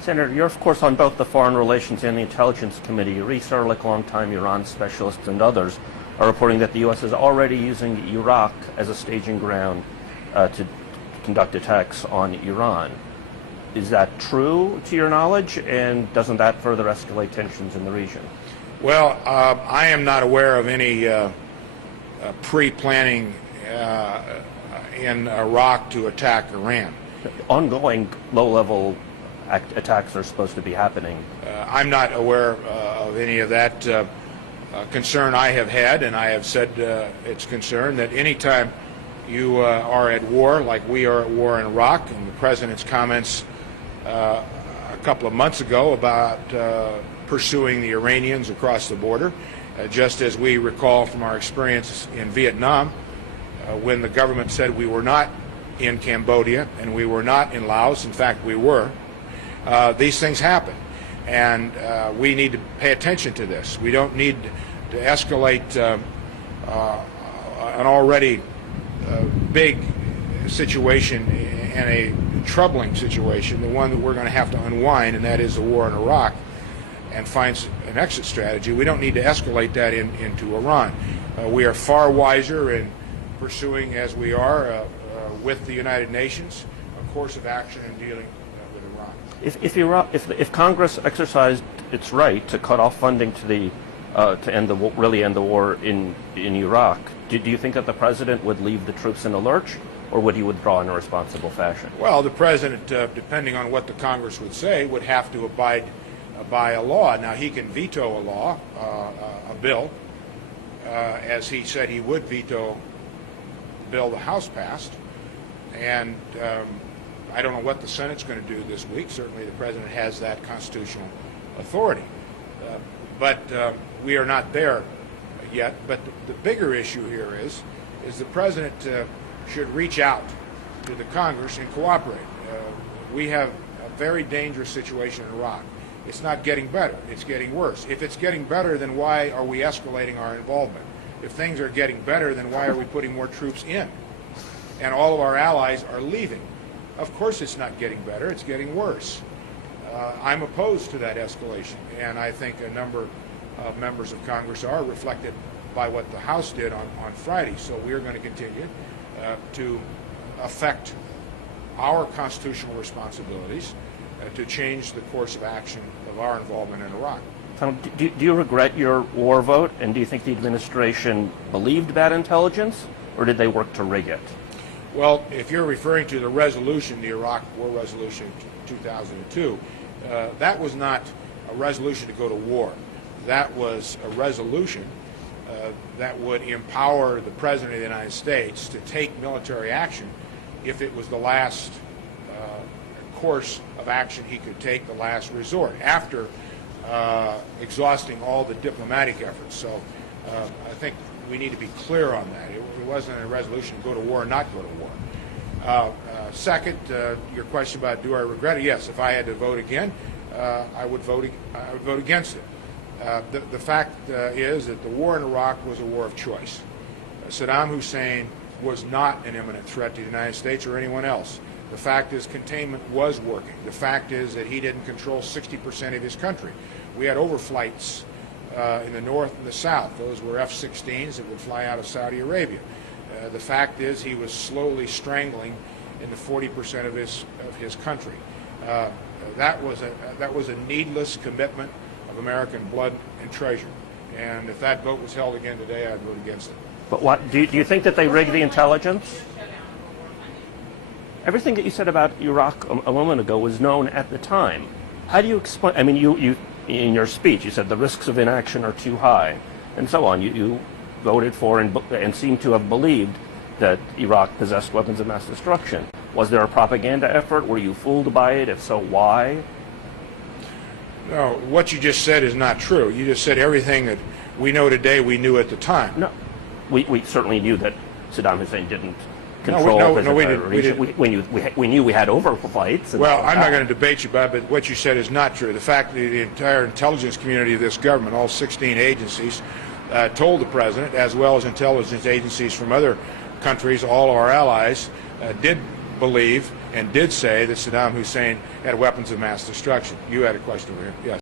Senator, you're, of course, on both the Foreign Relations and the Intelligence Committee. Reese Ehrlich, longtime Iran specialists, and others are reporting that the U.S. is already using Iraq as a staging ground to conduct attacks on Iran. Is that true, to your knowledge, and doesn't that further escalate tensions in the region? Well, I am not aware of any pre-planning in Iraq to attack Iran. Ongoing low-level attacks are supposed to be happening. I'm not aware of any of that concern I have had, and I have said it's concern that anytime you are at war, like we are at war in Iraq, and the President's comments a couple of months ago about pursuing the Iranians across the border, just as we recall from our experience in Vietnam, when the government said we were not in Cambodia and we were not in Laos. In fact, we were. These things happen, and we need to pay attention to this. We don't need to escalate an already big situation and a troubling situation, the one that we're going to have to unwind, and that is the war in Iraq, and find an exit strategy. We don't need to escalate that into Iran. We are far wiser in pursuing, as we are with the United Nations, a course of action in dealing with Iran. If Congress exercised its right to cut off funding to the really end the war in Iraq, do you think that the President would leave the troops in a lurch, or would he withdraw in a responsible fashion? Well, the President, depending on what the Congress would say, would have to abide by a law. Now, he can veto a law, a bill, as he said he would veto the bill the House passed, and I don't know what the Senate's going to do this week. Certainly the President has that constitutional authority. But we are not there yet. But the bigger issue here is the President should reach out to the Congress and cooperate. We have a very dangerous situation in Iraq. It's not getting better. It's getting worse. If it's getting better, then why are we escalating our involvement? If things are getting better, then why are we putting more troops in? And all of our allies are leaving. Of course it's not getting better, it's getting worse. I'm opposed to that escalation, and I think a number of members of Congress are, reflected by what the House did on Friday. So we are going to continue to affect our constitutional responsibilities to change the course of action of our involvement in Iraq. Do you regret your war vote, and do you think the administration believed bad intelligence, or did they work to rig it? Well, if you're referring to the resolution, the Iraq War Resolution 2002, that was not a resolution to go to war. That was a resolution that would empower the President of the United States to take military action if it was the last course of action he could take, the last resort, after exhausting all the diplomatic efforts. So I think we need to be clear on that. It wasn't a resolution to go to war or not go to war. Second, your question about do I regret it? Yes, if I had to vote again, I would vote against it. The fact is that the war in Iraq was a war of choice. Saddam Hussein was not an imminent threat to the United States or anyone else. The fact is containment was working. The fact is that he didn't control 60% of his country. We had overflights in the north and the south. Those were F-16s that would fly out of Saudi Arabia. The fact is he was slowly strangling in the 40% of his country. That was a needless commitment of American blood and treasure. And if that vote was held again today, I'd vote against it. But what do you think that they rigged the intelligence? Everything that you said about Iraq a moment ago was known at the time. How do you explain? I mean, you in your speech you said the risks of inaction are too high, and so on. You voted for and seemed to have believed that Iraq possessed weapons of mass destruction. Was there a propaganda effort? Were you fooled by it? If so, why? No, what you just said is not true. You just said everything that we know today we knew at the time. No, we certainly knew that Saddam Hussein didn't control his entire region. We knew we had overflights. Well, I'm not going to debate you about it, but what you said is not true. The fact that the entire intelligence community of this government, all 16 agencies, told the President, as well as intelligence agencies from other countries, all our allies, did believe and did say that Saddam Hussein had weapons of mass destruction. You had a question over here. Yes.